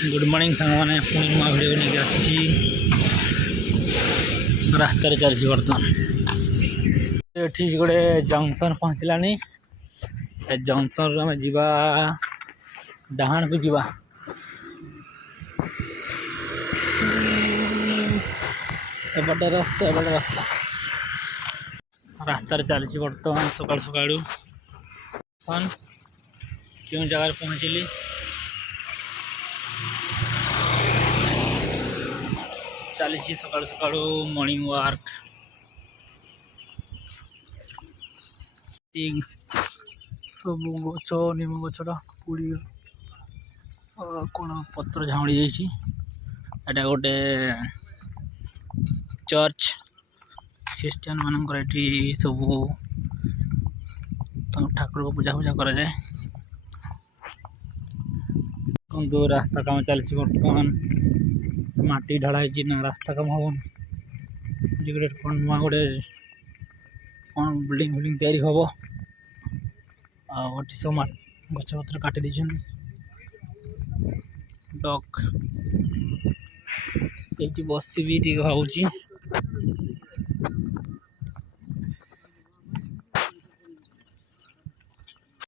good morning सांग मैंने पुणी नुआ भिडियो नहीं आसी रास्तार चलती बर्तमान ठीक गोटे जंक्शन पहुँचलानी जंक्शन आम जा डाहाण को जीवा एपटे रास्ता रास्तार चलती बर्तमान सकाल सकाळू क्यों जगह पहुँचली चली सकाल सकाळू मॉर्निंग वॉक सब गच निम गचटा पुड़ी कौन पत्र झाड़ी जाटा गोटे चर्च ख्रीस्टियन मानकर ये सब ठाकुर को पूजा पूजा करा जाए किंतु रास्ता काम चलती बर्तमान माटी ढाड़ा ना रास्ता काम हम कौन नुआ गोटे कौन बिल्डिंग फिल्डिंग तैयारी हम आठ सब गछ पत्र काटी दी डक ये बस भी भावुँ